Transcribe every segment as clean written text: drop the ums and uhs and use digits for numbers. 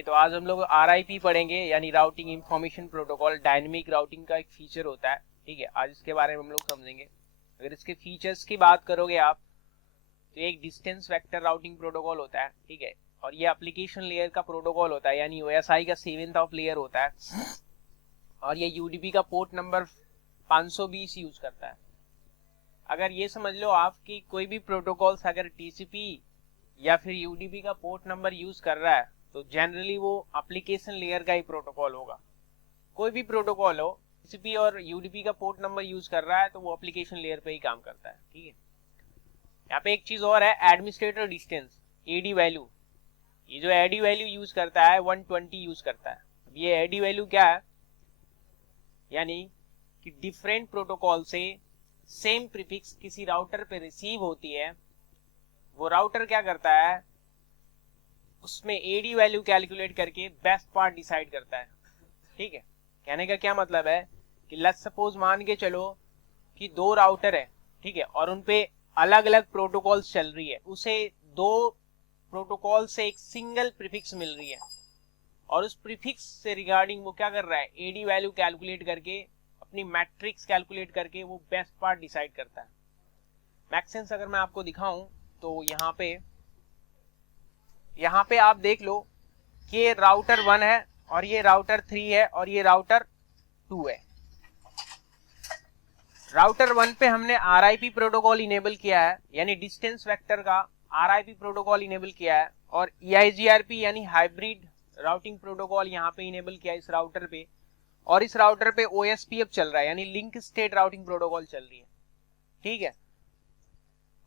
Okay, तो आज हम लोग आरआईपी पढ़ेंगे, यानी routing information protocol. Dynamic routing का एक फीचर होता है, ठीक है। आज इसके बारे में हम लोग समझेंगे। अगर इसके फीचर्स की बात करोगे आप, तो एक डिस्टेंस वेक्टर राउटिंग प्रोटोकॉल होता है, ठीक है। और ये एप्लीकेशन लेयर का प्रोटोकॉल होता है, यानी ओएसआई का 7th ऑफ लेयर होता है। और ये यूडीपी का पोर्ट नंबर 520 यूज करता है। अगर ये समझ लो आप कि कोई भी प्रोटोकॉल्स अगर टीसीपी या फिर यूडीपी का पोर्ट नंबर यूज कर रहा है, तो जनरली वो एप्लीकेशन लेयर का ही प्रोटोकॉल होगा। कोई भी प्रोटोकॉल हो, टीसीपी और यूडीपी का पोर्ट नंबर यूज कर रहा है, तो वो एप्लीकेशन लेयर पे ही काम करता है, ठीक है। यहाँ पे एक चीज और है, एडमिनिस्ट्रेटर डिस्टेंस, एडी वैल्यू। ये जो एडी वैल्यू यूज करता है 120 यूज करता है। अब ये एडी वैल्यू क्या है, यानी कि डिफरेंट प्रोटोकॉल से सेम प्रीफिक्स किसी राउटर पे रिसीव होती है, वो राउटर क्या करता है, उसमें एडी वैल्यू कैलकुलेट करके बेस्ट पार्ट डिसाइड करता है, ठीक है। कहने का क्या मतलब है कि लेट्स सपोज मान के चलो कि दो राउटर है, ठीक है, और उनपे अलग अलग प्रोटोकॉल्स चल रही है। उसे दो प्रोटोकॉल से एक सिंगल प्रीफिक्स मिल रही है, और उस प्रीफिक्स से रिगार्डिंग वो क्या कर रहा है, एडी वैल्यू कैलकुलेट करके, अपनी मैट्रिक्स कैलकुलेट करके वो बेस्ट पार्ट डिसाइड करता है। मैक्सेंस अगर मैं आपको दिखाऊं, तो यहाँ पे आप देख लो कि ये राउटर 1 है, और ये राउटर 3 है, और ये राउटर 2 है। राउटर 1 पे हमने आरआईपी प्रोटोकॉल इनेबल किया है, यानी डिस्टेंस वेक्टर का आरआईपी प्रोटोकॉल इनेबल किया है, और ईआईजीआरपी यानी हाइब्रिड राउटिंग प्रोटोकॉल यहाँ पे इनेबल किया है इस राउटर पे। और इस राउटर पे ओएसपीएफ चल रहा है, यानी लिंक स्टेट राउटिंग प्रोटोकॉल चल रही है, ठीक है।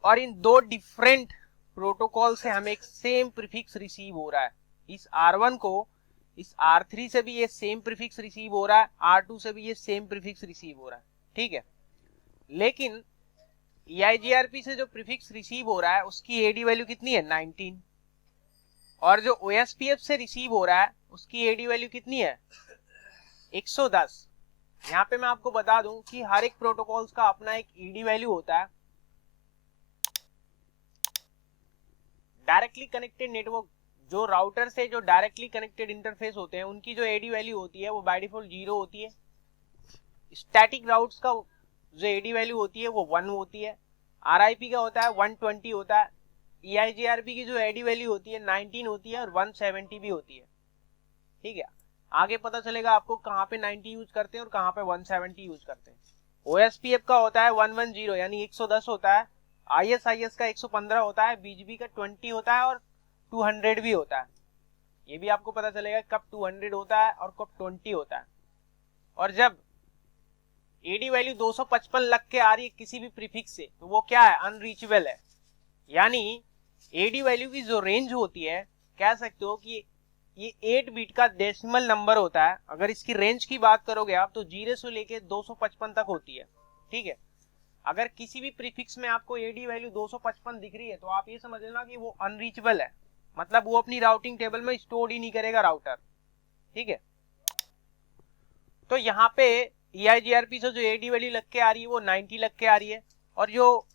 और इन दो डिफरेंट प्रोटोकॉल से हमें एक सेम प्रीफिक्स रिसीव हो रहा है। इस R1 को इस R3 से भी ये सेम प्रीफिक्स रिसीव हो रहा है, R2 से भी ये सेम प्रीफिक्स रिसीव हो रहा है, ठीक है। लेकिन EIGRP से जो प्रीफिक्स रिसीव हो रहा है उसकी एडी वैल्यू कितनी है, 19। और जो OSPF से रिसीव हो रहा है उसकी एडी वैल्यू कितनी है, 110। यहाँ पे मैं आपको बता दूं कि हर एक प्रोटोकॉल्स का अपना एक एडी वैल्यू होता है। डायरेक्टली कनेक्टेड नेटवर्क, जो राउटर से जो डायरेक्टली कनेक्टेड इंटरफेस होते हैं, उनकी जो एडी वैल्यू होती है वो बाय डिफॉल्ट 0 होती है। स्टैटिक राउट्स का जो एडी वैल्यू होती है वो 1 होती है। आरआईपी का होता है 120 होता है। ईआईजीआरपी की जो एडी वैल्यू होती है 19 होती है, और 170 भी होती है, ठीक है। आगे पता चलेगा आपको कहाँ पे 90 यूज करते हैं और कहाँ पे 170 यूज करते हैं। ओएसपीएफ का होता है 110, यानी 110 होता है। आईएसआईएस का 115 होता है, बीजीबी का 20 होता है, और 200 भी होता है। ये भी आपको पता चलेगा कब 200 होता है और कब 20 होता है। और जब एडी वैल्यू 255 लग के आ रही है किसी भी प्रीफिक्स से, तो वो क्या है, अनरीचेबल है। यानी एडी वैल्यू की जो रेंज होती है, कह सकते हो कि ये 8 बिट का डेसिमल नंबर होता है। अगर इसकी रेंज की बात करोगे आप, तो 0 से लेके 255 तक होती है, ठीक है। अगर किसी भी प्रीफिक्स में आपको एडी वैल्यू 255 दिख रही है, तो आप ये समझ लेना कि वो अनरीचेबल है, मतलब वो अपनी राउटिंग टेबल में स्टोर ही नहीं करेगा राउटर, ठीक है। तो यहाँ पे EIGRP से जो एडी वैल्यू लग के आ रही है वो 90 लग के आ रही है, और जो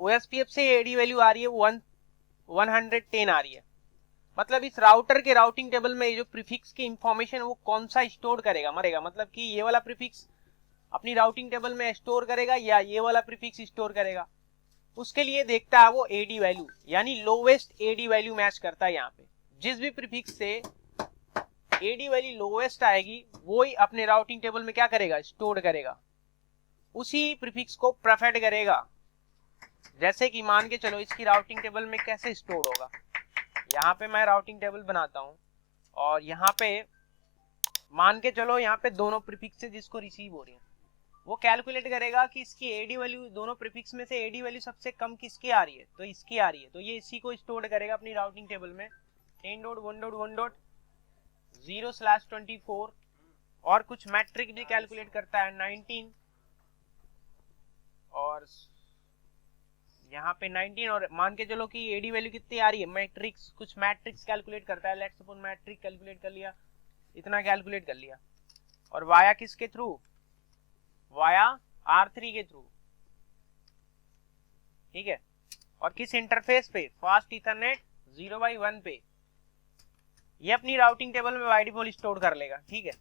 OSPF से एडी वैल्यू आ रही है वो 110 आ रही है। मतलब इस राउटर के राउटिंग टेबल में जो प्रीफिक्स की इंफॉर्मेशन वो कौन सा स्टोर करेगा, मरेगा, मतलब कि ये वाला प्रीफिक्स अपनी राउटिंग टेबल में स्टोर करेगा या ये वाला प्रीफिक्स स्टोर करेगा, उसके लिए देखता है वो एडी वैल्यू, यानी लोवेस्ट एडी वैल्यू मैच करता है। यहाँ पे जिस भी प्रीफिक्स से एडी वैल्यू लोवेस्ट आएगी वो ही अपने राउटिंग टेबल में क्या करेगा, स्टोर करेगा, उसी प्रीफिक्स को प्रेफर्ड करेगा। जैसे कि मान के चलो इसकी राउटिंग टेबल में कैसे स्टोर होगा, यहाँ पे मैं राउटिंग टेबल बनाता हूँ, और यहाँ पे मान के चलो यहाँ पे दोनों प्रीफिक्स से जिसको रिसीव हो रही है, वो कैलकुलेट करेगा कि इसकी एडी वैल्यू, दोनों प्रीफिक्स में से एडी वैल्यू सबसे कम किसकी आ रही है, तो इसकी आ रही है, तो ये इसी को स्टोर करेगा अपनी राउटिंग टेबल में 10.1.1.0/24, और कुछ मैट्रिक भी कैलकुलेट करता है 19, और यहाँ पे 19, और मान के चलो कि एडी वैल्यू कितनी आ रही है, मैट्रिक्स, कुछ मैट्रिक्स कैलकुलेट करता है। लेट्स सपोज मैट्रिक कैलकुलेट कर लिया, इतना कैलकुलेट कर लिया, और वाया किसके थ्रू, वाया R3 के थ्रू, ठीक है। और किस इंटरफेस पे, फास्ट इथरनेट 0/1 पे, ये अपनी राउटिंग टेबल में बाय डिफॉल्ट स्टोर कर लेगा, ठीक है।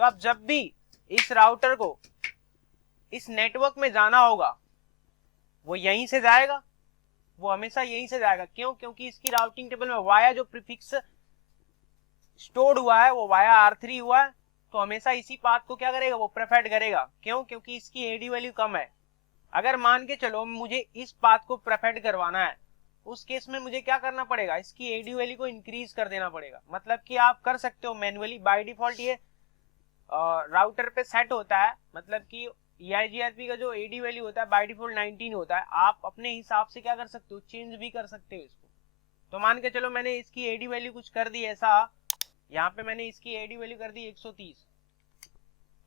तो अब जब भी इस राउटर को इस नेटवर्क में जाना होगा वो यहीं से जाएगा, वो हमेशा यहीं से जाएगा। क्यों? क्योंकि इसकी राउटिंग टेबल में वाया जो प्रीफिक्स स्टोर्ड हुआ है वो वाया R3 हुआ है, तो हमेशा इसी पाथ को क्या करेगा, वो प्रेफर्ड करेगा। क्यों? क्योंकि इसकी एडी वैल्यू कम है। अगर मान के चलो मुझे इस पाथ को प्रेफर्ड करवाना है, उस केस में मुझे क्या करना पड़ेगा, इसकी एडी वैल्यू को इंक्रीज कर देना पड़ेगा। मतलब कि आप कर सकते हो मैन्युअली, बाय डिफॉल्ट ये राउटर पे सेट होता है, मतलब कि EIGRP का जो एडी वैल्यू होता है बाय डिफॉल्ट 19 होता है। आप अपने हिसाब से क्या कर सकते हो, चेंज भी कर सकते हो इसको। तो मान के चलो मैंने इसकी एडी वैल्यू कुछ कर दी ऐसा, यहाँ पे मैंने इसकी एडी वैल्यू कर दी 130,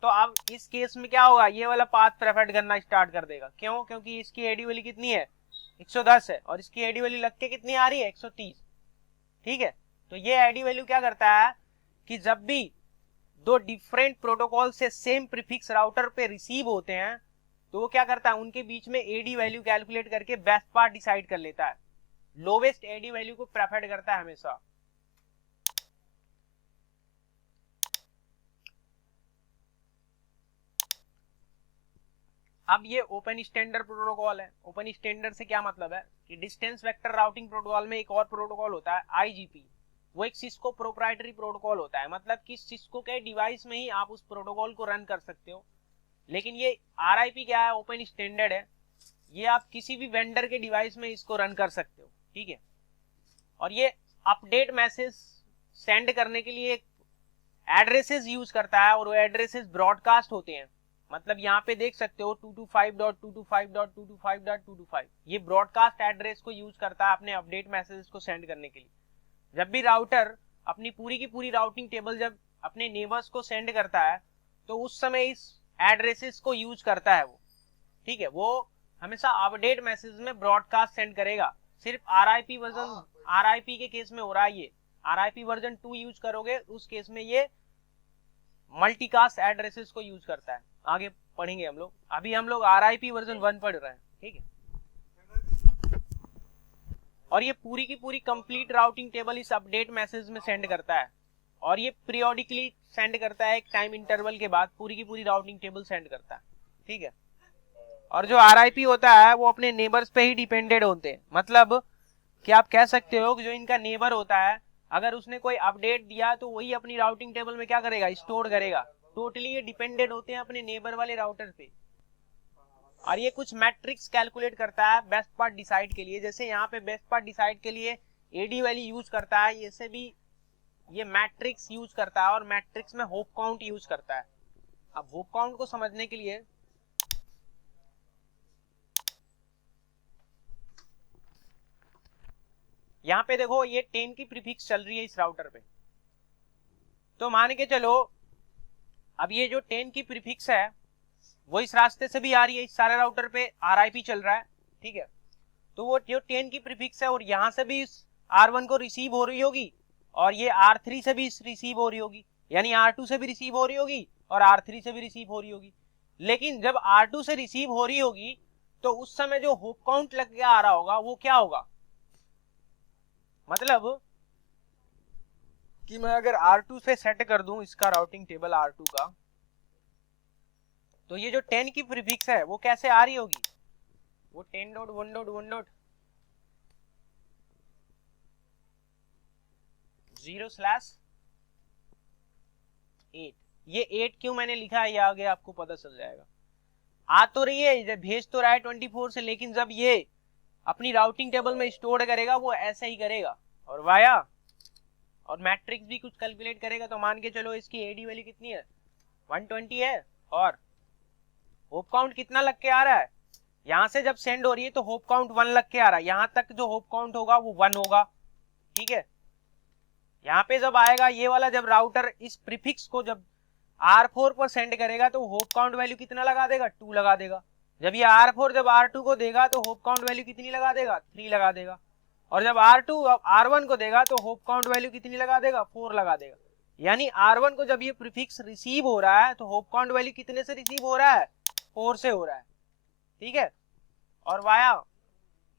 तो अब इस केस में क्या होगा, ये वाला पाथ प्रेफर्ड करना स्टार्ट कर देगा। क्यों? क्योंकि इसकी एडी वैल्यू कितनी है, 110 है, और इसकी एडी वैल्यू लग के कितनी आ रही है, 130, ठीक है। तो ये एडी वैल्यू क्या करता है कि जब भी दो डिफरेंट प्रोटोकॉल से सेम प्रीफिक्स राउटर पे रिसीव होते हैं, तो वो क्या करता है, उनके बीच में एडी वैल्यू कैलकुलेट करके बेस्ट पाथ डिसाइड कर लेता है। लोवेस्ट एडी वैल्यू को प्रेफर्ड करता है हमेशा। अब ये ओपन स्टैंडर्ड प्रोटोकॉल है। ओपन स्टैंडर्ड से क्या मतलब है कि डिस्टेंस वेक्टर राउटिंग प्रोटोकॉल में एक और प्रोटोकॉल होता है IGP। वो एक सिस्को प्रोप्राइटरी प्रोटोकॉल होता है, मतलब कि सिस्को के डिवाइस में ही आप उस प्रोटोकॉल को रन कर सकते हो। लेकिन ये RIP क्या है, ओपन स्टैंडर्ड है, ये आप किसी भी वेंडर के डिवाइस में इसको रन कर सकते हो, ठीक है। और ये अपडेट मैसेज सेंड करने के लिए एड्रेसेस यूज करता है, और वो एड्रेसेस ब्रॉडकास्ट होते हैं। मतलब यहाँ पे देख सकते हो 225.225.225.225, ये ब्रॉडकास्ट एड्रेस को यूज करता है अपने अपडेट मैसेजेस को सेंड करने के लिए। जब भी राउटर अपनी पूरी की पूरी राउटिंग टेबल जब अपने नेबर्स को सेंड करता है, तो उस समय इस एड्रेसेस को यूज करता है वो, ठीक है। वो हमेशा अपडेट मैसेज में ब्रॉडकास्ट सेंड करेगा। सिर्फ RIP वर्जन, RIP के केस में हो रहा है ये। RIP वर्जन 2 यूज करोगे उस केस में ये मल्टीकास्ट एड्रेसेस को यूज करता है। आगे पढ़ेंगे हम लोग, अभी हम लोग RIP वर्जन 1 पढ़ रहे हैं, ठीक है। और ये पूरी की पूरी कंप्लीट राउटिंग टेबल इस अपडेट मैसेज में सेंड करता है, और ये पीरियोडिकली सेंड करता है, एक टाइम इंटरवल के बाद पूरी की पूरी राउटिंग टेबल सेंड करता है, ठीक है। और जो RIP होता है वो अपने नेबर्स पे ही डिपेंडेड होते हैं। मतलब कि आप कह सकते हो कि जो इनका नेबर होता है, अगर उसने कोई अपडेट दिया तो वही अपनी राउटिंग टेबल में क्या करेगा, स्टोर करेगा। टोटली ये डिपेंडेड होते हैं अपने नेबर वाले राउटर पे। और ये कुछ मैट्रिक्स कैलकुलेट करता है बेस्ट पाथ डिसाइड के लिए। जैसे यहाँ पे बेस्ट पाथ डिसाइड के लिए एडी वैल्यू यूज करता है, ऐसे भी ये मैट्रिक्स यूज करता है, और मैट्रिक्स में होप काउंट यूज करता है। अब होप काउंट को समझने के लिए यहाँ पे देखो ये 10 की प्रीफिक्स चल रही है इस राउटर पे, तो मान के चलो अब ये जो 10 की प्रीफिक्स है वो इस रास्ते से भी आ रही है, इस सारे राउटर पे RIP चल रहा है, ठीक है। तो वो जो 10 की प्रीफिक्स है और यहाँ से भी इस R1 को रिसीव हो रही होगी, और ये R3 से भी रिसीव हो रही होगी, यानी R2 से भी रिसीव हो रही होगी और R3 से भी रिसीव हो रही होगी। लेकिन जब R2 से रिसीव हो रही होगी तो उस समय जो होप काउंट लग के आ रहा होगा वो क्या होगा, मतलब कि मैं अगर R2 से सेट कर दूं इसका राउटिंग टेबल R2 का, तो ये जो 10 की प्रीफिक्स है वो कैसे आ रही होगी, वो 10.1.0/8। ये 8 क्यों मैंने लिखा है ये आगे आपको पता चल जाएगा। आ तो रही है, भेज तो रहा है 24 से, लेकिन जब ये अपनी राउटिंग टेबल में स्टोर करेगा वो ऐसे ही करेगा, और वाया और मैट्रिक्स भी कुछ कैलकुलेट करेगा। तो मान के चलो इसकी एडी वैल्यू कितनी है, 120 है, और होप काउंट कितना लग के आ रहा है, यहाँ से जब सेंड हो रही है तो होप काउंट 1 लग के आ रहा है, यहाँ तक जो होप काउंट होगा वो 1 होगा, ठीक है। यहाँ पे जब आएगा ये वाला, जब राउटर इस प्रीफिक्स को जब R4 पर सेंड करेगा तो होप काउंट वैल्यू कितना लगा देगा, 2 लगा देगा। जब ये R4 जब R2 को देगा तो होप काउंट वैल्यू कितनी लगा देगा, 3 लगा देगा। और जब R2 R1 को देगा तो होप काउंट वैल्यू कितनी लगा देगा, 4 लगा देगा। यानी R1 को जब ये प्रीफिक्स रिसीव हो रहा है तो होप काउंट वैल्यू कितने से रिसीव हो रहा है, 4 से हो रहा है, ठीक है। और वाया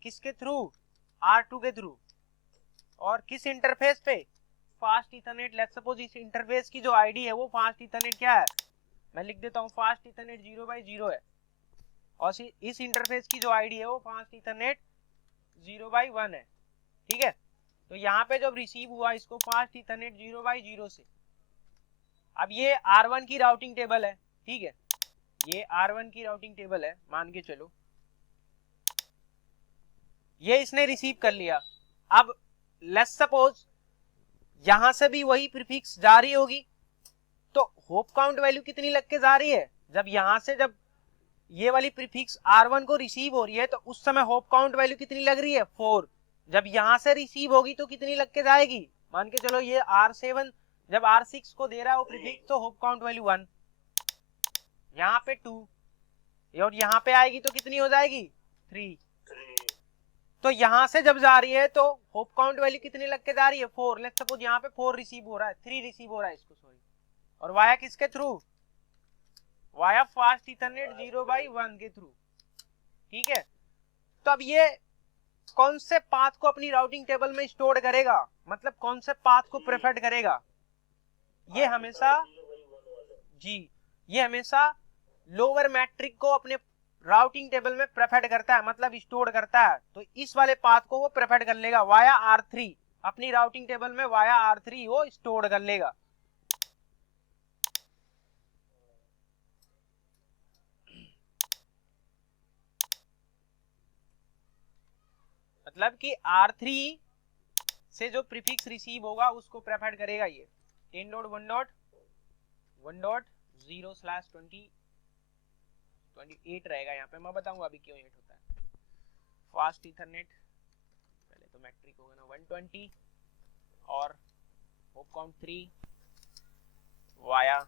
किसके थ्रू, R2 के थ्रू, और किस इंटरफेस पे, फास्ट इथरनेट, लेट्स सपोज इस इंटरफेस की जो आईडी है वो फास्ट इथरनेट क्या है, मैं लिख देता हूँ फास्ट इथरनेट 0/0 है, और इस इंटरफेस की जो आईडी है वो फास्ट इथरनेट 0/1 है। ठीक है, तो यहाँ पे जब रिसीव हुआ इसको फास्ट इथरनेट 0/0 से, अब ये R1 की राउटिंग टेबल है। ठीक है, ये R1 की राउटिंग टेबल है, मान के चलो ये इसने रिसीव कर लिया। अब लेट्स सपोज यहां से भी वही प्रीफिक्स जा रही होगी, तो होप काउंट वैल्यू कितनी लग के जा रही है, जब यहां से जब ये वाली प्रीफिक्स R1 को रिसीव हो रही है तो उस समय होप काउंट वैल्यू कितनी लग रही है 4, जब यहां से रिसीव होगी तो कितनी लग के जाएगी, मान के चलो ये R7 जब R6 को दे रहा है वो प्रीफिक्स तो होप काउंट वैल्यू 1, यहाँ पे 2, और यहाँ पे आएगी तो कितनी हो जाएगी 3, तो यहां से जब जा रही है तो होप काउंट वैल्यू कितनी लग के जा रही है 4, लेट्स सपोज यहाँ पे 4 रिसीव हो रहा है, 3 रिसीव हो रहा है इसको, सॉरी, और वाया किसके थ्रू, वाया फास्ट इथरनेट 0/1 के थ्रू। ठीक है, तो अब ये कौन से पाथ को अपनी राउटिंग टेबल में स्टोर करेगा, मतलब कौन से पाथ को प्रेफर्ड करेगा, ये हमेशा जी, ये हमेशा लोअर मैट्रिक को अपने राउटिंग टेबल में प्रेफर्ड करता है, मतलब स्टोर करता है, तो इस वाले पाथ को वो प्रेफर्ड कर लेगा वाया R3, अपनी राउटिंग टेबल में वाया R3 वो स्टोर कर लेगा। मतलब कि R3 से जो प्रीफिक्स रिसीव होगा उसको प्रेफर्ड करेगा ये 10.1.1.0/20 28 रहेगा, यहाँ पे मैं बताऊंगा अभी क्यों 8 होता है। फास्ट इथरनेट पहले तो मैट्रिक होगा ना 120 और होप काउंट 3 वाया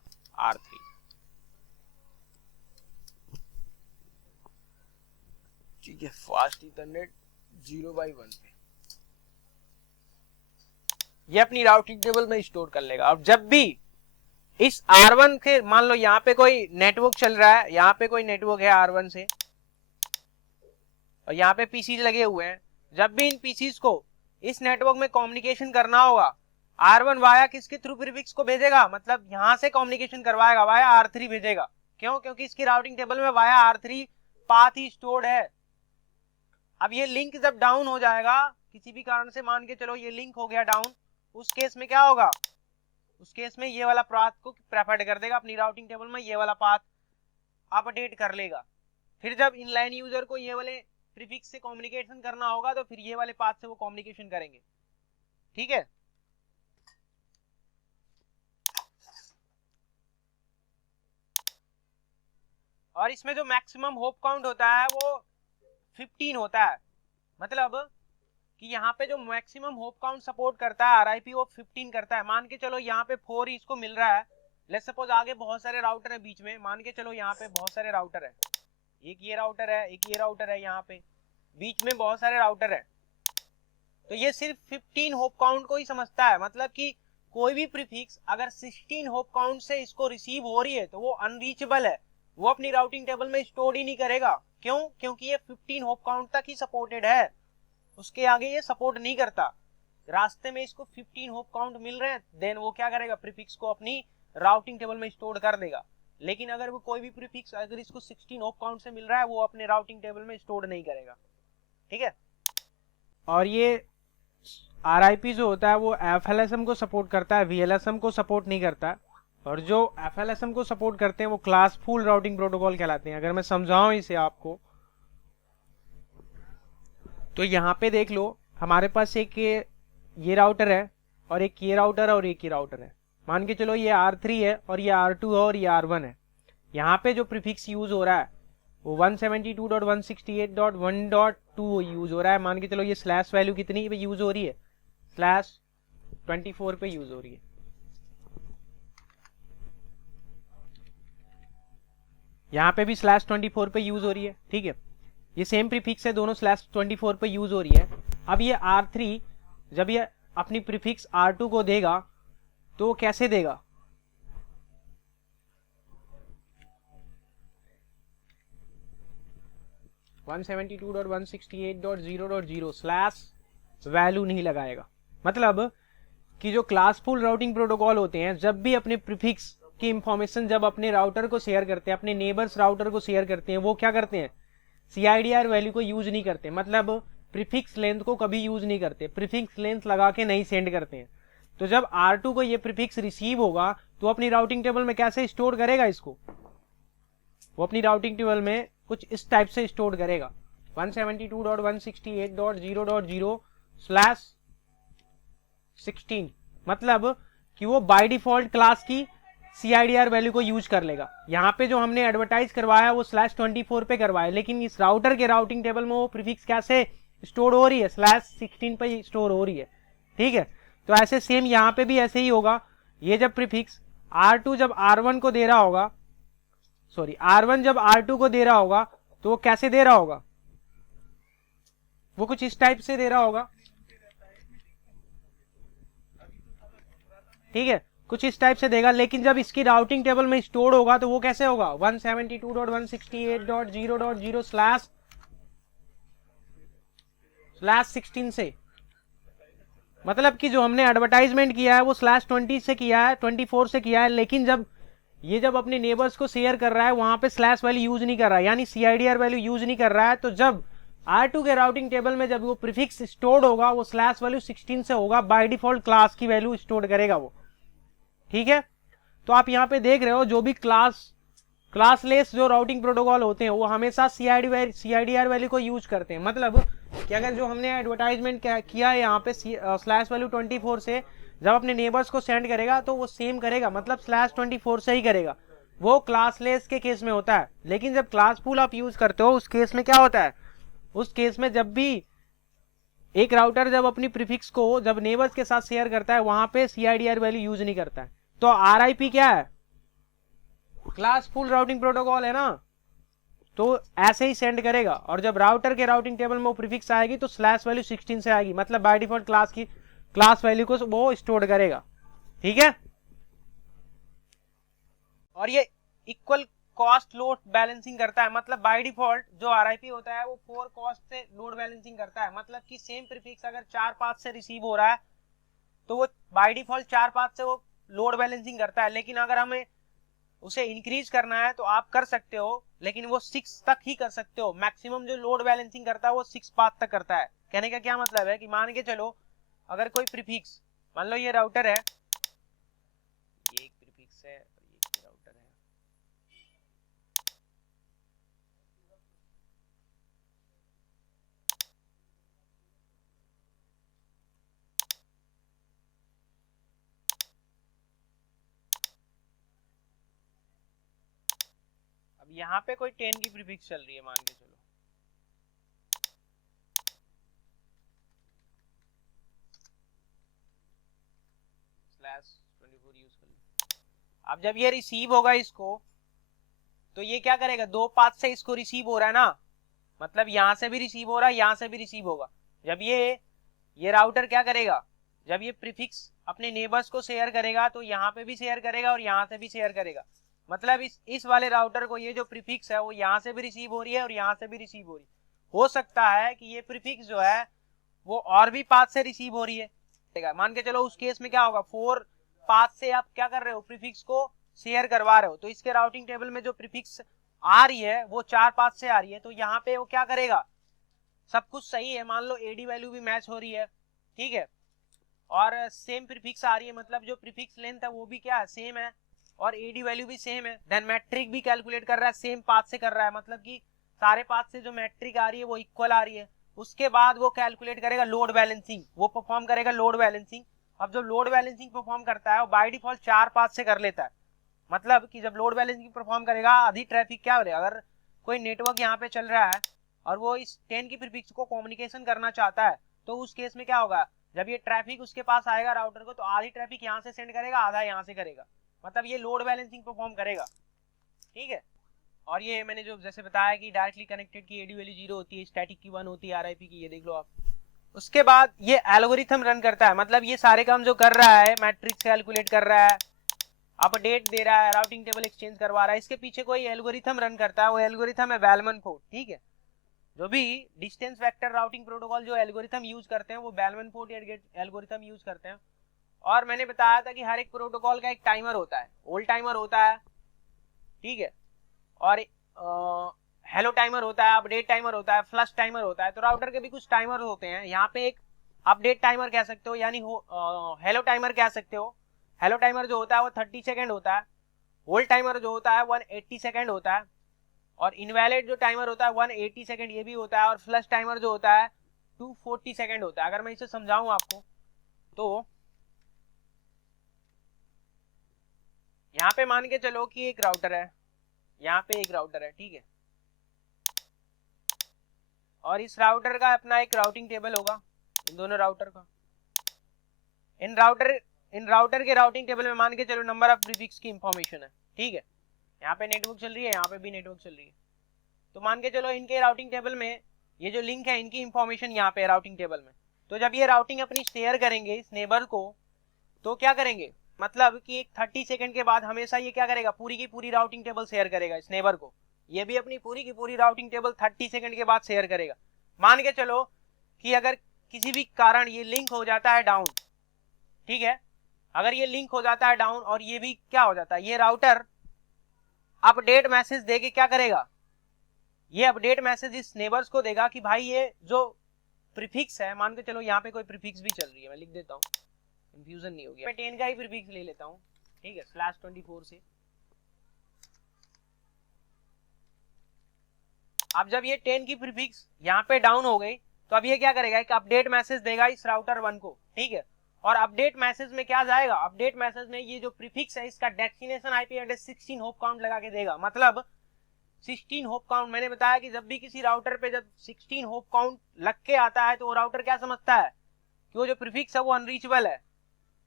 R3। ठीक है, फास्ट इथरनेट 0/1 पे ये अपनी राउटिंग टेबल में स्टोर कर लेगा। अब जब भी इस R1 के, मान लो यहाँ पे कोई नेटवर्क चल रहा है, यहाँ पे कोई नेटवर्क है R1 से और यहाँ पे पीसीज लगे हुए हैं, जब भी इन पीसीज को इस नेटवर्क में कम्युनिकेशन करना होगा R1 वाया किसके थ्रू प्रीफिक्स को भेजेगा, मतलब यहाँ से कम्युनिकेशन करवाएगा वाया R3 भेजेगा। क्यों, क्योंकि इसकी राउटिंग टेबल में वाया R3 पाथ ही स्टोर्ड है। अब ये लिंक जब डाउन हो जाएगा किसी भी कारण से, मान के चलो ये लिंक हो गया डाउन, उस केस में क्या होगा, उस केस में ये वाला पाथ को प्रेफर्ड कर देगा अपनी राउटिंग टेबल में, ये वाला पाथ अपडेट कर लेगा। फिर जब इनलाइन यूजर को ये वाले प्रीफिक्स से कम्युनिकेशन करना होगा तो फिर ये वाले पाथ से वो कम्युनिकेशन करेंगे। ठीक है, और इसमें जो मैक्सिमम होप काउंट होता है वो 15 होता है, मतलब कि यहाँ पे जो मैक्सिमम होप काउंट सपोर्ट करता है RIP वो 15 करता है। मान के चलो यहाँ पे 4 इसको मिल रहा है, लेट्स सपोज आगे बहुत सारे राउटर है बीच में, मान के चलो यहाँ पे बहुत सारे राउटर है, एक ये राउटर है, एक ये राउटर है, यहाँ पे बीच में बहुत सारे राउटर है, तो ये सिर्फ 15 होप काउंट को ही समझता है। मतलब कि कोई भी प्रीफिक्स अगर 16 होप काउंट से इसको रिसीव हो रही है तो वो अनरीचेबल है, वो अपनी राउटिंग टेबल में स्टोर ही नहीं करेगा। क्यों, क्योंकि ये 15 होप काउंट तक ही सपोर्टेड है, उसके आगे ये सपोर्ट नहीं करता। रास्ते में इसको 15 होप काउंट मिल रहे हैं, देन वो क्या करेगा, प्रीफिक्स को अपनी राउटिंग टेबल में स्टोर कर देगा। लेकिन अगर वो कोई भी प्रीफिक्स अगर इसको 16 होप काउंट से मिल रहा है वो अपने राउटिंग टेबल में स्टोर नहीं करेगा। ठीक है, और ये RIP जो होता है वो FLSM को सपोर्ट करता है, VLSM को सपोर्ट नहीं करता। और जो FLSM को सपोर्ट करते हैं वो क्लास फुल राउटिंग प्रोटोकॉल कहलाते हैं। अगर मैं समझाऊं इसे आपको तो यहाँ पे देख लो, हमारे पास एक ये राउटर है और एक ये राउटर है और एक ये राउटर है। मान के चलो ये R3 है और ये R2 है और ये R1 है। यहाँ पे जो प्रीफिक्स यूज हो रहा है वो 172.168.1.2 यूज हो रहा है। मान के चलो ये स्लैश वैल्यू कितनी पे यूज हो रही है, /24 पे यूज हो रही है। यहाँ पे भी /24 पे यूज हो रही है। ठीक है, ये सेम प्रीफिक्स है, दोनों /24 पे यूज हो रही है। अब ये R3 जब ये अपनी प्रीफिक्स R2 को देगा तो वो कैसे देगा, /172.168.0.0 स्लैश वैल्यू नहीं लगाएगा। मतलब कि जो क्लासफुल राउटिंग प्रोटोकॉल होते हैं, जब भी अपने प्रीफिक्स की इंफॉर्मेशन जब अपने राउटर को शेयर करते हैं, अपने नेबर्स राउटर को शेयर करते हैं, वो क्या करते हैं, CIDR वैल्यू को यूज नहीं करते, मतलब प्रीफिक्स लेंथ को कभी यूज नहीं करते, प्रीफिक्स लेंथ लगा के नहीं सेंड करते हैं। तो जब R2 को ये प्रीफिक्स रिसीव होगा तो अपनी राउटिंग टेबल में कैसे स्टोर करेगा इसको, वो अपनी राउटिंग टेबल में कुछ इस टाइप से स्टोर करेगा 172.168.0.0/16, मतलब कि वो बाय डिफॉल्ट क्लास की CIDR वैल्यू को यूज कर लेगा। यहाँ पे जो हमने एडवर्टाइज करवाया वो /24 पे करवाया, लेकिन इस राउटर के राउटिंग टेबल में वो प्रीफिक्स कैसे स्टोर हो रही है, /16 पे स्टोर हो रही है। ठीक है, तो ऐसे सेम यहाँ पे भी ऐसे ही होगा। ये जब प्रीफिक्स R2 जब R1 को दे रहा होगा, सॉरी R1 जब R2 को दे रहा होगा, तो वो कैसे दे रहा होगा, वो कुछ इस टाइप से दे रहा होगा। ठीक है, कुछ इस टाइप से देगा, लेकिन जब इसकी राउटिंग टेबल में स्टोर होगा तो वो कैसे होगा 172.168.0.0/16 से, मतलब कि जो हमने एडवर्टाइजमेंट किया है वो /20 से किया है, 24 से किया है, लेकिन जब ये जब अपने नेबर्स को शेयर कर रहा है वहां पे स्लैश वैल्यू यूज नहीं कर रहा है, यानी CIDR वैल्यू यूज नहीं कर रहा है। तो जब R2 के राउटिंग टेबल में जब वो प्रीफिक्स स्टोर्ड होगा वो स्लैश वैल्यू 16 से होगा, बाय डिफॉल्ट क्लास की वैल्यू स्टोर करेगा वो। ठीक है, तो आप यहाँ पे देख रहे हो जो भी क्लासलेस जो राउटिंग प्रोटोकॉल होते हैं वो हमेशा CIDR वैल्यू को यूज करते हैं, मतलब कि अगर जो हमने एडवर्टाइजमेंट किया है यहाँ पे /24 से जब अपने नेबर्स को सेंड करेगा तो वो सेम करेगा, मतलब /24 से ही करेगा, वो क्लासलेस के केस में होता है। लेकिन जब क्लासफुल आप यूज करते हो उस केस में क्या होता है, उस केस में जब भी एक राउटर जब अपनी प्रीफिक्स को जब नेबर्स के साथ शेयर करता है वहां पे CIDR वैल्यू यूज नहीं करता है। तो RIP क्या है, क्लासफुल राउटिंग प्रोटोकॉल है ना, तो ऐसे ही सेंड करेगा। और जब राउटर के राउटिंग टेबल में वो प्रीफिक्स आएगी तो स्लैश वैल्यू 16 से आएगी, मतलब बाय डिफॉल्ट क्लास वैल्यू को वो स्टोर करेगा। ठीक है, और ये इक्वल कॉस्ट लोड बैलेंसिंग करता है, मतलब बाय डिफॉल्ट जो RIP होता है वो 4 कॉस्ट से लोड बैलेंसिंग करता है, मतलब कि सेम प्रीफिक्स अगर 4 पाथ से रिसीव हो रहा है तो वो बाय डिफॉल्ट 4 पाथ से वो लोड बैलेंसिंग करता है। लेकिन अगर हमें उसे इंक्रीज करना है तो आप कर सकते हो, लेकिन वो 6 तक ही कर सकते हो, मैक्सिमम जो लोड बैलेंसिंग करता है वो 6 पाथ तक करता है। कहने का क्या मतलब है कि मान के चलो अगर कोई प्रीफिक्स, मान लो ये राउटर है, ये एक प्रीफिक्स है और ये राउटर है, अब यहाँ पे कोई 10 की प्रीफिक्स चल रही है, मान के चलो /24 यूज कर लो। अब जब ये रिसीव होगा इसको, तो ये क्या करेगा, 2 पाथ से इसको रिसीव हो रहा है ना, मतलब यहां से भी रिसीव हो रहा है, यहां से भी रिसीव होगा। जब ये राउटर क्या करेगा, जब ये प्रीफिक्स अपने नेबर्स को शेयर करेगा तो यहाँ पे भी शेयर करेगा और यहाँ से भी शेयर करेगा, मतलब इस वाले राउटर को ये जो प्रीफिक्स है वो यहाँ से भी रिसीव हो रही है और यहाँ से भी रिसीव हो रही है। हो सकता है कि ये प्रीफिक्स जो है वो और भी पाथ से रिसीव हो रही है, मान के चलो उस केस में क्या होगा, 4 पाथ से आप क्या कर रहे हो, प्रीफिक्स को शेयर करवा रहे हो, तो इसके राउटिंग टेबल में जो प्रीफिक्स आ रही है वो 4 पाथ से आ रही है, तो यहाँ पे वो क्या करेगा, सब कुछ सही है, मान लो AD वैल्यू भी मैच हो रही है, ठीक है, और सेम प्रीफिक्स आ रही है, मतलब जो प्रीफिक्स लेंथ है वो भी क्या है, सेम है, और AD वैल्यू भी सेम है, देन मैट्रिक भी कैलकुलेट कर रहा है, सेम पाथ से कर रहा है, मतलब कि सारे पाथ से जो मैट्रिक आ रही है वो इक्वल आ रही है। उसके बाद वो कैलकुलेट करेगा लोड बैलेंसिंग, वो परफॉर्म करेगा लोड बैलेंसिंग। अब जो लोड बैलेंसिंग परफॉर्म करता है वो बाय डिफॉल्ट 4 पाथ से कर लेता है, मतलब कि जब लोड बैलेंसिंग परफॉर्म करेगा आधी ट्रैफिक क्या हो रहा है, अगर कोई नेटवर्क यहाँ पे चल रहा है और वो इस 10 की प्रीफिक्स को कम्युनिकेशन करना चाहता है, तो उस केस में क्या होगा, जब ये ट्रैफिक उसके पास आएगा राउटर को, तो आधी ट्रैफिक यहाँ से सेंड करेगा, आधा यहाँ से करेगा, मतलब ये लोड बैलेंसिंग परफॉर्म करेगा। ठीक है, और ये मैंने जो जैसे बताया कि डायरेक्टली कनेक्टेड की AD वैल्यू 0 होती है, स्टैटिक की 1 होती है, RIP की ये देख लो आप। उसके बाद ये एल्गोरिथम रन करता है, मतलब ये सारे काम जो कर रहा है, मैट्रिक्स कैलकुलेट कर रहा है, अपडेट दे रहा है, राउटिंग टेबल एक्सचेंज करवा रहा है, इसके पीछे कोई एल्गोरिथम रन करता है, वो एल्गोरिथम है बेलमैन फोर्ड। ठीक है, जो भी डिस्टेंस वेक्टर राउटिंग प्रोटोकॉल जो एल्गोरिथम यूज करते हैं वो बेलमैन फोर्ड एल्गोरिथम यूज करते हैं, और मैंने बताया था कि हर एक प्रोटोकॉल का एक टाइमर होता है, होल्ड टाइमर होता है, ठीक है, और हेलो टाइमर होता है, अपडेट टाइमर होता है, फ्लश टाइमर होता है। तो राउटर के भी कुछ टाइमर होते हैं। यहाँ पे एक अपडेट टाइमर कह सकते हो, यानी हेलो टाइमर कह सकते हो। हेलो टाइमर जो होता है वो 30 सेकेंड होता है। होल्ड टाइमर जो होता है 180 सेकेंड होता है। और इनवैलिड जो टाइमर होता है 180 सेकेंड ये भी होता है। और फ्लश टाइमर जो होता है 240 सेकेंड होता है। अगर मैं इसे समझाऊं आपको तो यहाँ पे मान के चलो कि एक राउटर है, यहाँ पे एक राउटर है, ठीक है, और इस राउटर का अपना एक राउटिंग टेबल होगा, इन दोनों राउटर का। इन राउटर के राउटिंग टेबल में मान के चलो नंबर ऑफ प्रीफिक्स की इंफॉर्मेशन है, ठीक है। यहाँ पे नेटवर्क चल रही है, यहाँ पे भी नेटवर्क चल रही है। तो मान के चलो इनके राउटिंग टेबल में ये जो लिंक है इनकी इंफॉर्मेशन यहाँ पे राउटिंग टेबल में। तो जब ये राउटिंग अपनी शेयर करेंगे इस नेबर को, तो क्या करेंगे, मतलब कि एक 30 सेकंड के बाद हमेशा ये क्या करेगा, पूरी की पूरी राउटिंग टेबल शेयर करेगा इस नेबर को। ये भी अपनी पूरी की पूरी राउटिंग टेबल 30 सेकंड के बाद शेयर करेगा। मान के चलो कि अगर किसी भी कारण ये लिंक हो जाता है डाउन, ठीक है, अगर ये लिंक हो जाता है डाउन और ये भी क्या हो जाता है, ये राउटर अपडेट मैसेज देके क्या करेगा, ये अपडेट मैसेज इस नेबर्स को देगा कि भाई ये जो प्रीफिक्स है, मान के चलो यहाँ पे कोई प्रीफिक्स भी चल रही है, मैं लिख देता हूँ, कंफ्यूजन नहीं हो गया, मैं 10 का ही प्रीफिक्स ले लेता हूँ, ठीक है, /24 से। अब जब ये 10 की प्रीफिक्स यहाँ पे डाउन हो गई, तो अब ये क्या करेगा, एक अपडेट मैसेज देगा इस राउटर 1 को, ठीक है। और अपडेट मैसेज में क्या जाएगा, अपडेट मैसेज में ये जो प्रीफिक्स है इसका destination IP address 16 hope count लगा के देगा। मतलब 16 होप काउंट, मैंने बताया कि जब भी किसी राउटर पे जब 16 होप काउंट लग के आता है तो वो राउटर क्या समझता है कि वो जो प्रीफिक्स है वो अनरीचेबल है।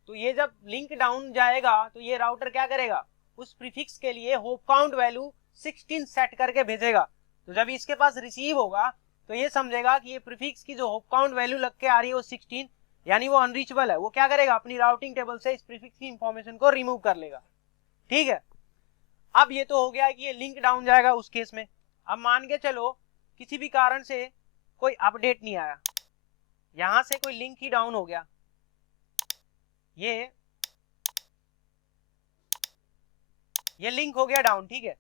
तो ये जब लिंक डाउन जाएगा तो ये राउटर क्या करेगा, उस प्रीफिक्स के लिए होप काउंट वैल्यू 16 सेट करके भेजेगा। तो जब इसके पास रिसीव होगा तो ये समझेगा कि ये प्रीफिक्स की जो होप काउंट वैल्यू लग के आ रही है वो 16, यानी वो अनरीचेबल है। वो क्या करेगा, अपनी राउटिंग टेबल से इस प्रीफिक्स की इंफॉर्मेशन को रिमूव कर लेगा, ठीक है। अब ये तो हो गया कि ये लिंक डाउन जाएगा उस केस में। अब मान के चलो किसी भी कारण से कोई अपडेट नहीं आया, यहां से कोई लिंक ही डाउन हो गया, ये लिंक हो गया डाउन, ठीक है।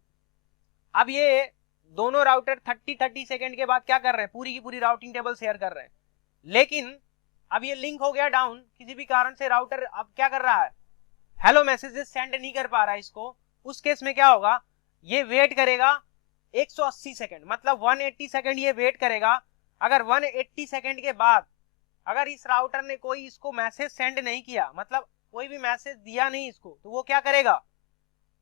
अब ये दोनों राउटर 30 सेकंड के बाद क्या कर रहे हैं, पूरी की पूरी राउटिंग टेबल शेयर कर रहे हैं। लेकिन अब ये लिंक हो गया डाउन, किसी भी कारण से राउटर अब क्या कर रहा है, हेलो मैसेजेस सेंड नहीं कर पा रहा है इसको। उस केस में क्या होगा, ये वेट करेगा 180 सेकंड, मतलब 180 सेकंड ये वेट करेगा। अगर 180 सेकंड के बाद अगर इस राउटर ने कोई इसको मैसेज सेंड नहीं किया, मतलब कोई भी मैसेज दिया नहीं इसको, तो वो क्या करेगा,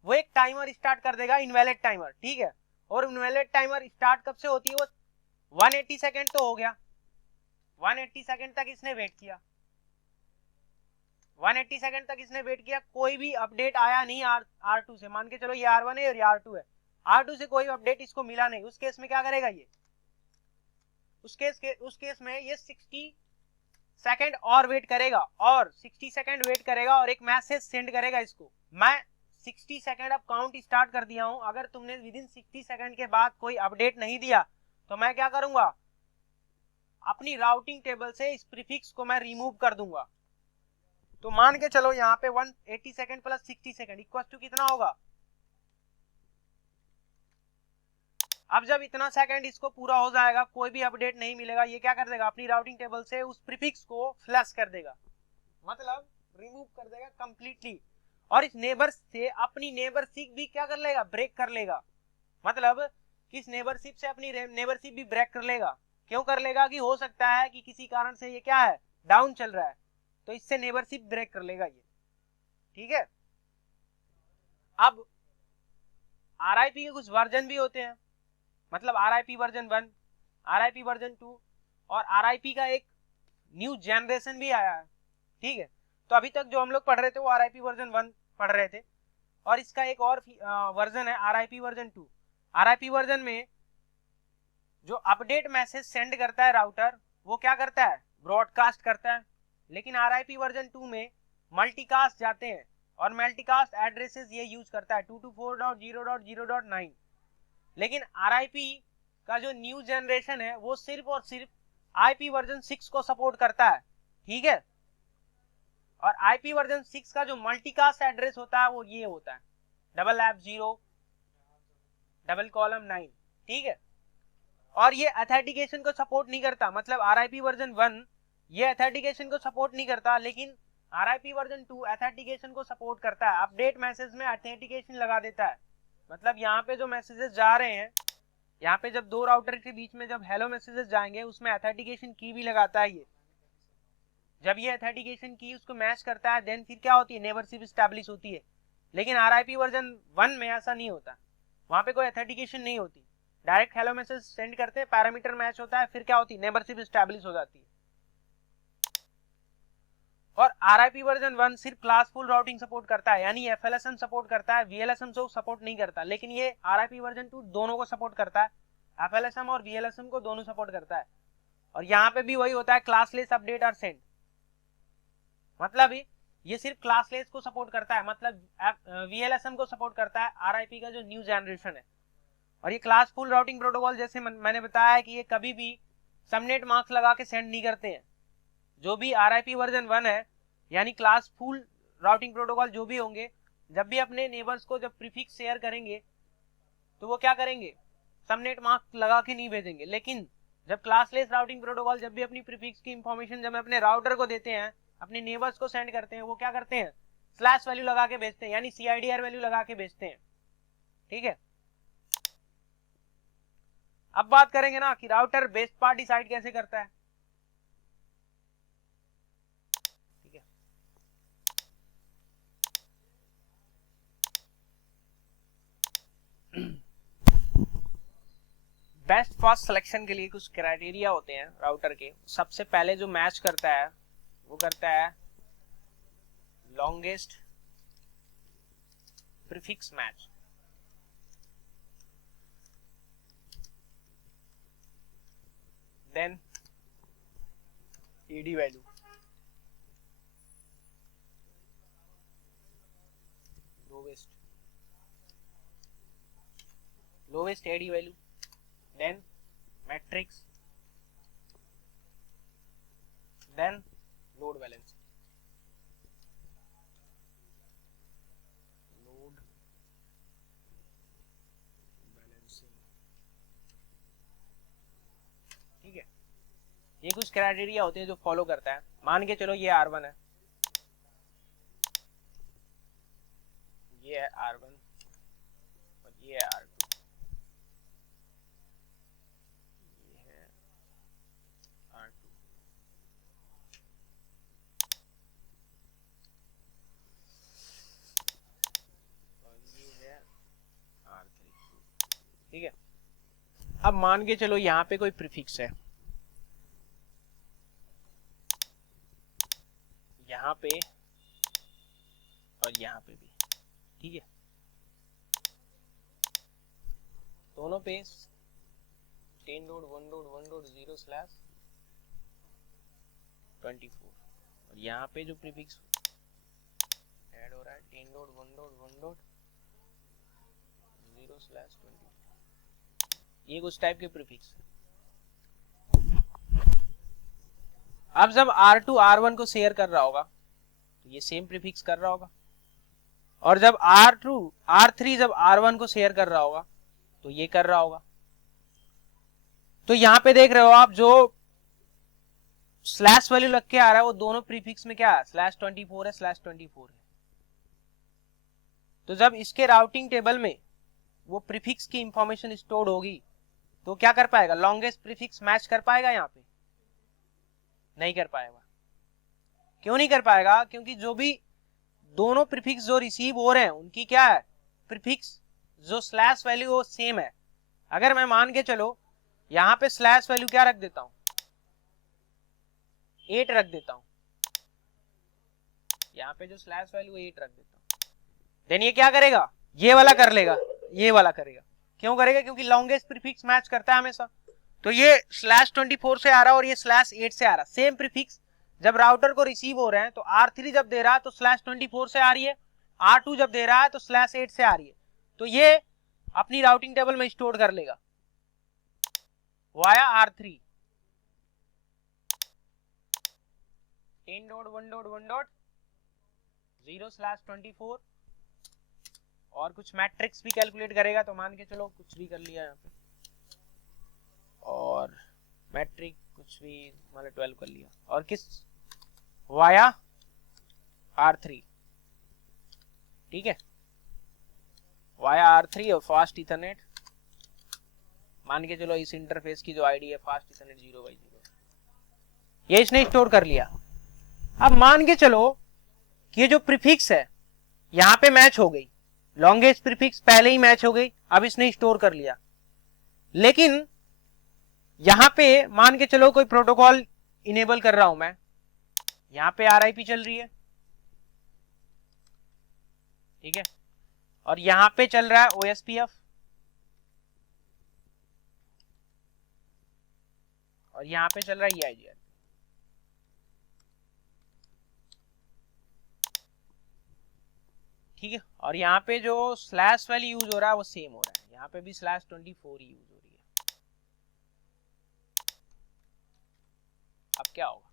वो एक टाइमर स्टार्ट कर देगा, इनवैलिड टाइमर, ठीक है। और इनवैलिड टाइमर स्टार्ट कब से होती है, वो 180 सेकंड तो हो गया, 180 सेकंड तक इसने वेट किया, 180 सेकंड तक इसने वेट किया, कोई भी अपडेट आया नहीं R2 से। मान के चलो ये R1 है और ये R2 है, R2 से कोई अपडेट इसको मिला नहीं। उस केस में क्या करेगा ये, उस केस में ये 60 सेकंड और वेट करेगा, और 60 सेकंड वेट करेगा और एक मैसेज सेंड करेगा इसको। मैं 60 सेकंड अब काउंट स्टार्ट कर दिया हूं, अगर तुमने विदिन 60 सेकंड के बाद कोई अपडेट नहीं दिया तो मैं क्या करूंगा, अपनी राउटिंग टेबल से इस प्रीफिक्स को मैं रिमूव कर दूंगा। तो मान के चलो यहाँ पे 180 second plus 60 second equal to कितना होगा। अब जब इतना सेकंड इसको पूरा हो जाएगा, कोई भी अपडेट नहीं मिलेगा, ये क्या कर देगा, अपनी राउटिंग टेबल से उस प्रीफिक्स को फ्लश कर देगा, मतलब रिमूव कर देगा कंप्लीटली। और इस नेबर से अपनी नेबरशिप भी क्या कर लेगा, ब्रेक कर लेगा। मतलब किस नेबरशिप से अपनी नेबरशिप भी ब्रेक कर लेगा। क्यों कर लेगा, कि हो सकता है कि किसी कारण से ये क्या है, डाउन चल रहा है, तो इससे नेबरशिप ब्रेक कर लेगा ये, ठीक है। अब आरआईपी के कुछ वर्जन भी होते हैं, मतलब आरआईपी वर्जन 1, आरआईपी वर्जन 2 और आरआईपी का एक न्यू जनरेशन भी आया है, ठीक है। तो अभी तक जो हम लोग पढ़ रहे थे वो आरआईपी वर्जन 1 पढ़ रहे थे, और इसका एक और वर्जन है आरआईपी वर्जन 2। आरआईपी वर्जन में जो अपडेट मैसेज सेंड करता है राउटर, वो क्या करता है, ब्रॉडकास्ट करता है। लेकिन आरआईपी वर्जन 2 में मल्टीकास्ट जाते हैं, और मल्टीकास्ट एड्रेसेस ये यूज करता है 224.0.0.9। लेकिन आरआईपी का जो न्यू जनरेशन है वो सिर्फ और सिर्फ आईपी वर्जन 6 को सपोर्ट करता है, ठीक है। और आईपी वर्जन 6 का जो मल्टीकास्ट एड्रेस होता है वो ये होता है FF0 $9, ठीक है। और ये अथेंटिकेशन को सपोर्ट नहीं करता, मतलब RIP वर्जन 1 ये अथेंटिकेशन को सपोर्ट नहीं करता, लेकिन RIP वर्जन 2 अथेंटिकेशन को सपोर्ट करता है। अपडेट मैसेज में अथेंटिकेशन लगा देता है, मतलब यहाँ पे जो मैसेजेस जा रहे हैं, यहाँ पे जब दो राउटर के बीच में जब हेलो मैसेजेस जाएंगे उसमें अथेंटिकेशन की भी लगाता है ये। जब ये अथेंटिकेशन की उसको मैच करता है देन फिर क्या होती है, नेबरशिप स्टैब्लिश होती है। लेकिन RIP वर्जन 1 में ऐसा नहीं होता, वहां पे कोई अथेंटिकेशन नहीं होती, डायरेक्ट हेलो मैसेज सेंड करते हैं, पैरामीटर मैच होता है, फिर क्या होती है, नेबरशिप स्टैब्लिश हो जाती है। और RIP वर्जन 1 सिर्फ क्लासफुल राउटिंग सपोर्ट करता है, यानी FLSM सपोर्ट करता है, VLSM को सपोर्ट नहीं करता। लेकिन ये RIP वर्जन 2 दोनों को सपोर्ट करता है, FLSM और VLSM को दोनों सपोर्ट करता है। और यहाँ पे भी वही होता है, क्लासलेस अपडेट और सेंड, मतलब ये सिर्फ क्लासलेस को सपोर्ट करता है, मतलब VLSM को सपोर्ट करता है, RIP का जो न्यू जनरेशन है। और ये क्लासफुल राउटिंग प्रोटोकॉल जैसे मैंने बताया है कि ये कभी भी सबनेट मार्क्स लगा के सेंड नहीं करते हैं। जो भी RIP वर्जन 1 है, यानी क्लासफुल राउटिंग प्रोटोकॉल जो भी होंगे, जब भी अपने नेबर्स को जब प्रीफिक्स शेयर करेंगे तो वो क्या करेंगे, सबनेट मार्क्स लगा के नहीं भेजेंगे। लेकिन जब क्लासलेस राउटिंग प्रोटोकॉल जब भी अपनी प्रीफिक्स की इंफॉर्मेशन जब अपने राउटर को देते हैं, अपने नेबर्स को सेंड करते हैं, वो क्या करते हैं, स्लैश वैल्यू लगा के भेजते हैं, यानी CIDR वैल्यू लगा के भेजते हैं, ठीक है। अब बात करेंगे ना कि राउटर बेस्ट पार्ट डिसाइड कैसे करता है, ठीक है। बेस्ट फर्स्ट सिलेक्शन के लिए कुछ क्राइटेरिया होते हैं राउटर के। सबसे पहले जो मैच करता है वो करता है longest prefix match, then AD value, lowest AD value, then matrix, then load balance, ठीक है। ये कुछ क्राइटेरिया होते हैं जो फॉलो करता है। मान के चलो ये R1 है, ये है R1 और ये है R2, ठीक है। अब मान के चलो यहाँ पे कोई प्रीफिक्स है, यहाँ पे और यहाँ पे भी, ठीक है। दोनों पे 10.1.1.0/24 और यहाँ पे जो प्रीफिक्स ऐड हो रहा है 10.1.1.0/24, ये कुछ टाइप के प्रीफिक्स। अब जब R2 R1 को शेयर कर रहा होगा तो ये सेम प्रीफिक्स कर रहा होगा, और जब R3 जब R1 को शेयर कर रहा होगा तो ये कर रहा होगा। तो यहां पे देख रहे हो आप, जो स्लैश वैल्यू लग के आ रहा है वो दोनों प्रीफिक्स में क्या है, /24 है, /24 है। तो जब इसके राउटिंग टेबल में वो प्रीफिक्स की इंफॉर्मेशन स्टोर्ड होगी तो क्या कर पाएगा, लॉन्गेस्ट प्रीफिक्स मैच कर पाएगा, यहाँ पे नहीं कर पाएगा। क्यों नहीं कर पाएगा, क्योंकि जो भी दोनों प्रीफिक्स जो रिसीव हो रहे हैं उनकी क्या है, प्रीफिक्स जो स्लैश वैल्यू वो सेम है। अगर मैं मान के चलो यहाँ पे स्लैश वैल्यू क्या रख देता हूं, 8 रख देता हूं, यहाँ पे जो स्लैश वैल्यू 8 रख देता हूं, देन ये क्या करेगा, ये वाला कर लेगा, ये वाला करेगा। क्यों करेगा, क्योंकि लॉन्गेस्ट प्रीफिक्स मैच करता है हमेशा। तो ये /24 से आ रहा है और ये /8 से आ रहा है, सेम प्रीफिक्स जब राउटर को रिसीव हो रहे हैं तो R3 जब दे रहा है तो /24 से आ रही है, R2 जब दे रहा है तो /8 से आ रही है। तो ये अपनी राउटिंग टेबल में स्टोर कर लेगा वाया R3 10.1.1. 0/24 और कुछ मैट्रिक्स भी कैलकुलेट करेगा, तो मान के चलो कुछ भी कर लिया यहाँ पे, और मैट्रिक कुछ भी मतलब 12 कर लिया, और किस वाया R3, ठीक है, वाया R3 और फास्ट इथरनेट, मान के चलो इस इंटरफेस की जो आईडी है फास्ट इथरनेट 0/0, ये इसने स्टोर कर लिया। अब मान के चलो कि ये जो प्रीफिक्स है यहाँ पे मैच हो गई, लॉन्गेस्ट प्रीफिक्स पहले ही मैच हो गई, अब इसने स्टोर कर लिया। लेकिन यहां पे मान के चलो कोई प्रोटोकॉल इनेबल कर रहा हूं मैं, यहां पे RIP चल रही है, ठीक है, और यहां पे चल रहा है OSPF, और यहां पे चल रहा है EIGRP, ठीक है, और यहाँ पे जो स्लैश वैल्यू यूज हो रहा है वो सेम हो रहा है, यहाँ पे भी /24 ही यूज हो रही है। अब क्या होगा,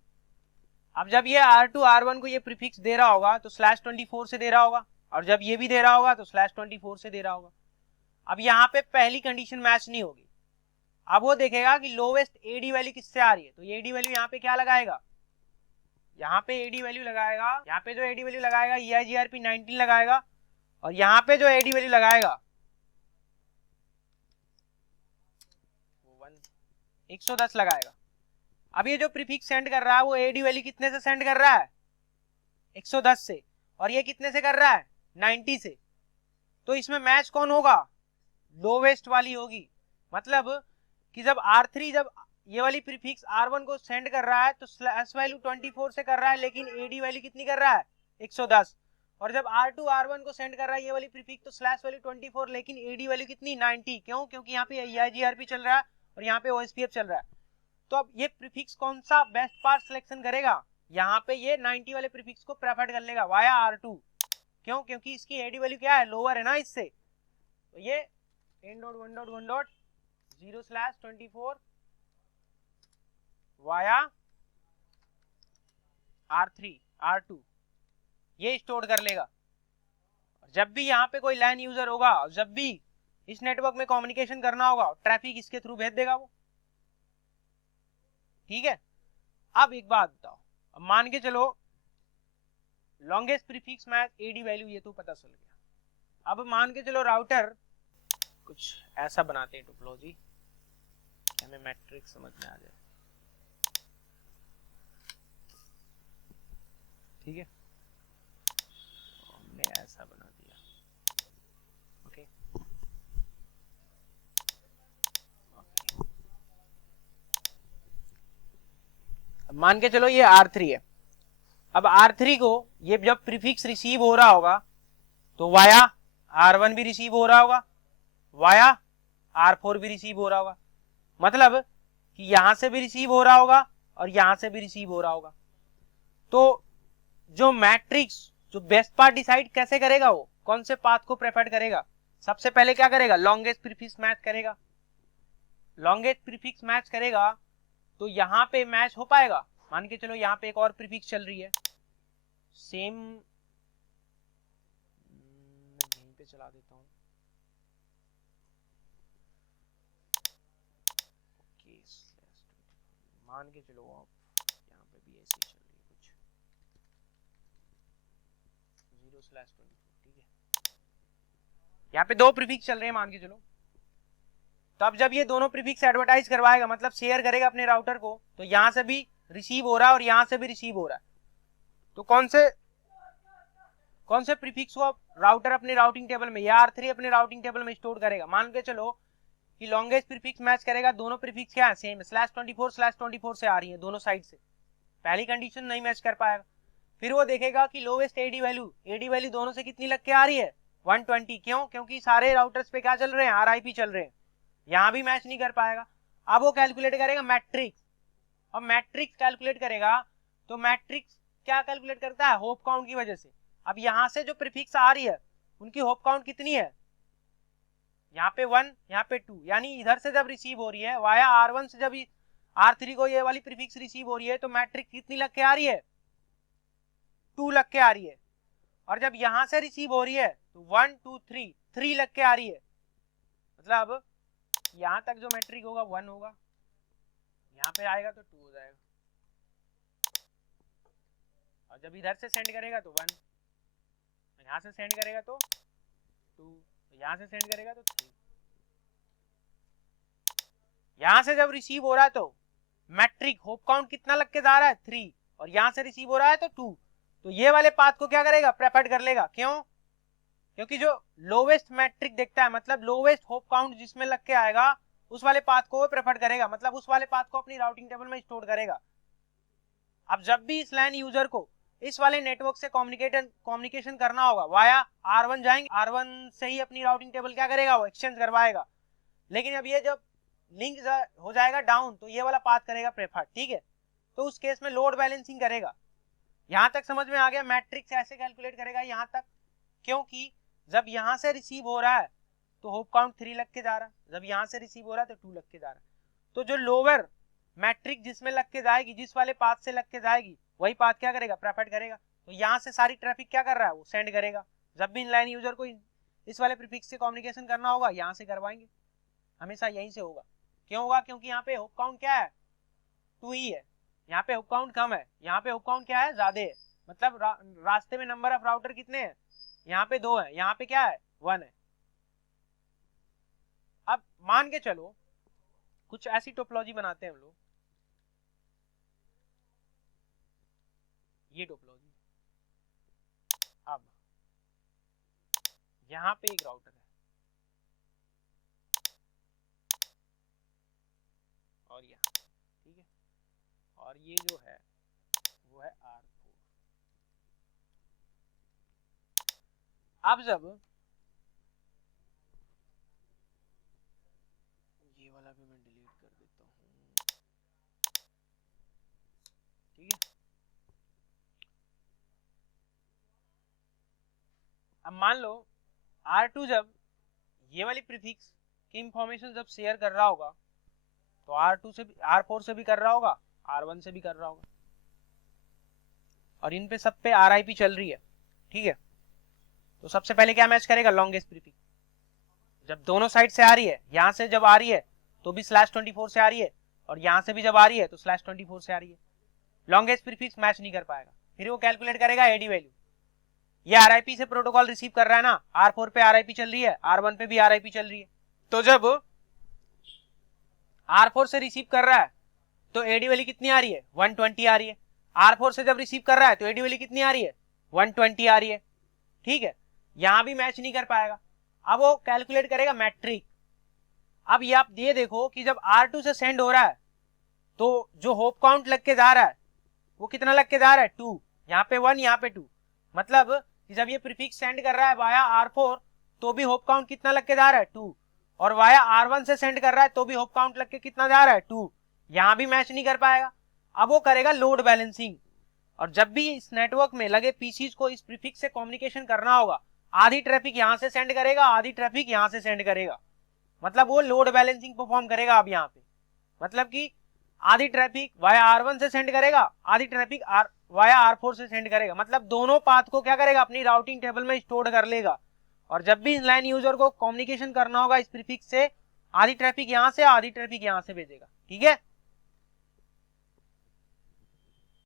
अब जब ये R2 R1 को ये प्रीफिक्स दे रहा होगा तो /24 से दे रहा होगा, और जब ये भी दे रहा होगा तो /24 से दे रहा होगा। अब यहाँ पे पहली कंडीशन मैच नहीं होगी, अब वो देखेगा कि लोवेस्ट एडी वैल्यू किससे आ रही है, तो ये एडी वैल्यू यहाँ पे क्या लगाएगा, यहाँ पे एडी वैल्यू लगाएगा, यहाँ पे जो एडी वैल्यू लगाएगा EIGRP 19 लगाएगा, और यहाँ पे जो एडी वैल्यू लगाएगा 110 लगाएगा। अब ये जो प्रीफिक्स सेंड कर रहा है वो एडी वैल्यू कितने से सेंड कर रहा है, 110 से, और ये कितने से कर रहा है, 90 से, तो इसमें मैच कौन होगा, लोवेस्ट वाली होगी। मतलब कि जब R3 जब ये वाली प्रीफिक्स R1 को सेंड कर रहा है तो स्लैश वैल्यू 24 से कर रहा है, लेकिन एडी वैल्यू कितनी कर रहा है, 110, और जब R2 R1 को सेंड कर रहा है ये वाली प्रीफिक्स तो स्लैश वैल्यू 24, लेकिन एडी वैल्यू कितनी, 90, क्यों, क्योंकि यहाँ पे EIGRP चल रहा है और यहाँ पे OSPF चल रहा है। तो अब ये प्रीफिक्स कौन सा बेस्ट पार्ट सिलेक्शन करेगा, यहाँ पे ये 90 वाले प्रीफिक्स को प्रेफर कर लेगा वाया R2, क्यों, क्योंकि इसकी एडी वैल्यू क्या है, लोअर है ना इससे, तो ये n.1.1.0/24 वाया R3 R2 ये स्टोर कर लेगा। जब भी यहाँ पे कोई लैन यूजर होगा, जब भी इस नेटवर्क में कम्युनिकेशन करना होगा, ट्रैफिक इसके थ्रू भेज देगा वो, ठीक है। अब एक बात बताओ, अब मान के चलो longest prefix match AD value ये तो पता चल गया, अब मान के चलो राउटर कुछ ऐसा बनाते हैं टोपोलॉजी हमें मैट्रिक्स समझ में आ जाए, ठीक है, हमने ऐसा बना दिया, ओके, मान के चलो ये R3 है। अब R3 को ये जब प्रीफिक्स रिसीव हो रहा होगा तो वाया R1 भी रिसीव हो रहा होगा, वाया R4 भी रिसीव हो रहा होगा, मतलब कि यहां से भी रिसीव हो रहा होगा और यहां से भी रिसीव हो रहा होगा। तो जो मैट्रिक्स जो बेस्ट पार्ट डिसाइड कैसे करेगा, वो कौन से पाथ को प्रेफर करेगा, सबसे पहले क्या करेगा, लॉन्गेस्ट प्रीफिक्स मैच करेगा, लॉन्गेस्ट प्रीफिक्स मैच करेगा तो यहाँ पे मैच हो पाएगा। मान के चलो यहाँ पे एक और प्रीफिक्स चल रही है सेम, यहीं पे चला देता हूँ, मान के चलो आप यहाँ पे भी ऐसी चल रही है कुछ 0/24, ठीक है, यहाँ पे दो प्रीफिक्स चल रहे हैं मान के चलो। तो अब जब ये दोनों प्रीफिक्स एडवर्टाइज करवाएगा, मतलब शेयर करेगा अपने राउटर को, तो यहां से भी रिसीव हो रहा है और यहां से भी रिसीव हो रहा है, तो कौन से प्रीफिक्स को राउटर अपने राउटिंग टेबल में या R3 अपने राउटिंग टेबल में स्टोर करेगा। मान के चलो कि लॉन्गेस्ट प्रीफिक्स मैच करेगा, दोनों प्रीफिक्स क्या है, सेम, /24 से आ रही है दोनों साइड से, पहली कंडीशन नहीं मैच कर पाएगा, फिर वो देखेगा कि लोवेस्ट एडी वैल्यू दोनों से कितनी लग के आ रही है, 120, क्यों, क्योंकि सारे राउटर्स पे क्या चल रहे हैं, RIP चल रहे हैं, यहां भी मैच नहीं कर पाएगा। अब वो कैलकुलेट करेगा मैट्रिक्स, और मैट्रिक्स कैलकुलेट करेगा तो मैट्रिक्स क्या कैलकुलेट करता है, होप काउंट की वजह से। अब यहां से जो प्रीफिक्स आ रही है उनकी होप काउंट कितनी है, यहाँ पे 1, यहाँ पे 2, यानी इधर से जब रिसीव हो रही है वाया R1 से, जब R3 को ये वाली प्रीफिक्स रिसीव हो रही है तो मैट्रिक्स कितनी लग के आ रही है, 2 लग के आ रही है। और जब यहां से रिसीव हो रही है तो 1 2 3 3 लग के आ रही है, मतलब यहां तक जो मैट्रिक होगा 1 होगा, यहाँ पे आएगा तो 2 हो जाएगा, और जब इधर से सेंड करेगा तो 1, यहाँ से सेंड करेगा तो 2, यहाँ से सेंड करेगा तो 3। यहाँ से जब रिसीव हो रहा है तो मैट्रिक होप काउंट कितना लग के जा रहा है 3, और यहाँ से रिसीव हो रहा है तो 2, तो ये वाले पाथ को क्या करेगा प्रेफर्ड कर लेगा। क्यों? क्योंकि जो लोवेस्ट मैट्रिक देखता है, मतलब लोवेस्ट होप काउंट जिसमें लग के आएगा उस वाले पाथ को वो प्रेफर करेगा, मतलब उस वाले पाथ को अपनी राउटिंग टेबल में स्टोर करेगा। अब जब भी इस लैन यूजर को इस वाले नेटवर्क से कम्युनिकेशन करना होगा वाया R1 जाएंगे, R1 से ही अपनी राउटिंग टेबल क्या करेगा वो एक्सचेंज करवाएगा। लेकिन अब ये जब लिंक हो जाएगा डाउन तो ये वाला पाथ करेगा प्रेफर, ठीक है। तो उस केस में लोड बैलेंसिंग करेगा। यहाँ तक समझ में आ गया? मैट्रिक्स ऐसे कैलकुलेट करेगा यहाँ तक, क्योंकि जब यहाँ से रिसीव हो रहा है तो होप काउंट 3 लग के जा रहा है, जब यहाँ से रिसीव हो रहा है तो 2 लग के जा रहा है। तो जो लोअर मैट्रिक जिसमें लग के जाएगी, जिस वाले पाथ से लग के जाएगी, वही पाथ क्या करेगा प्रेफर करेगा। तो यहाँ से सारी ट्रैफिक क्या कर रहा है वो सेंड करेगा। जब भी इनलाइन यूजर को इस वाले प्रीफिक्स से कम्युनिकेशन करना होगा यहाँ से करवाएंगे, हमेशा यहीं से होगा। क्यों होगा? क्योंकि यहाँ पे होप काउंट क्या है 2 ही है, यहाँ पे होप काउंट कम है, यहाँ पे होप काउंट क्या है ज्यादा है, मतलब रास्ते में नंबर ऑफ राउटर कितने हैं, यहाँ पे 2 है, यहाँ पे क्या है 1 है। अब मान के चलो कुछ ऐसी टोपोलॉजी बनाते हैं हम लोग, ये टोपोलॉजी। अब यहाँ पे एक राउटर है और यहाँ, ठीक है, और ये जो है वो है R4। अब जब ये वाला भी मैं डिलीट कर देता हूँ, ठीक है। अब मान लो R2 जब ये वाली प्रीफिक्स की इंफॉर्मेशन जब शेयर कर रहा होगा तो R2 से भी, R4 से भी कर रहा होगा, R1 से भी कर रहा होगा, और इन पे सब पे RIP चल रही है, ठीक है। तो सबसे पहले क्या मैच करेगा लॉन्गेस्ट प्रीफिक्स, जब दोनों साइड से आ रही है, यहाँ से जब आ रही है तो भी /24 से आ रही है, और यहाँ से भी जब आ रही है तो /24 से आ रही है, लॉन्गेस्ट प्रीफिक्स मैच नहीं कर पाएगा। फिर वो कैलकुलेट करेगा एडी वैल्यू, ये RIP से प्रोटोकॉल रिसीव कर रहा है ना, R4 पे RIP चल रही है, R1 पे भी RIP चल रही है, तो जब R4 से रिसीव कर रहा है तो एडी वैल्यू कितनी आ रही है 120 आ रही है, R4 से जब रिसीव कर रहा है तो एडी वैल्यू कितनी आ रही है 120 आ रही है, ठीक है। यहां भी मैच नहीं कर पाएगा। अब वो कैलकुलेट करेगा मैट्रिक। अब ये आप ये देखो कि जब R2 से सेंड हो रहा है तो जो होप काउंट लग के जा रहा है वो कितना लग के जा रहा है 2, यहाँ पे 1 यहाँ पे 2, मतलब कि जब ये प्रीफिक्स सेंड कर रहा है वाया R4 तो भी होप काउंट कितना लग के जा रहा है 2, और वाया R1 से सेंड कर रहा है तो भी होप काउंट लग के कितना जा रहा है 2, यहाँ भी मैच नहीं कर पाएगा। अब वो करेगा लोड बैलेंसिंग, और जब भी इस नेटवर्क में लगे पीसीज को इस प्रीफिक्स से कम्युनिकेशन करना होगा, आधी ट्रैफिक यहाँ से सेंड करेगा, आधी ट्रैफिक यहाँ से सेंड करेगा, मतलब वो लोड बैलेंसिंग परफॉर्म करेगा। अब यहाँ पे मतलब कि आधी ट्रैफिक वाया R1 से सेंड करेगा, आधी ट्रैफिक वाया R4 से सेंड करेगा, मतलब दोनों पाथ को क्या करेगा अपनी राउटिंग टेबल में स्टोर कर लेगा। और जब भी लाइन यूजर को कम्युनिकेशन करना होगा इस प्रीफिक्स से, आधी ट्रैफिक यहाँ से आधी ट्रैफिक यहाँ से भेजेगा, ठीक है।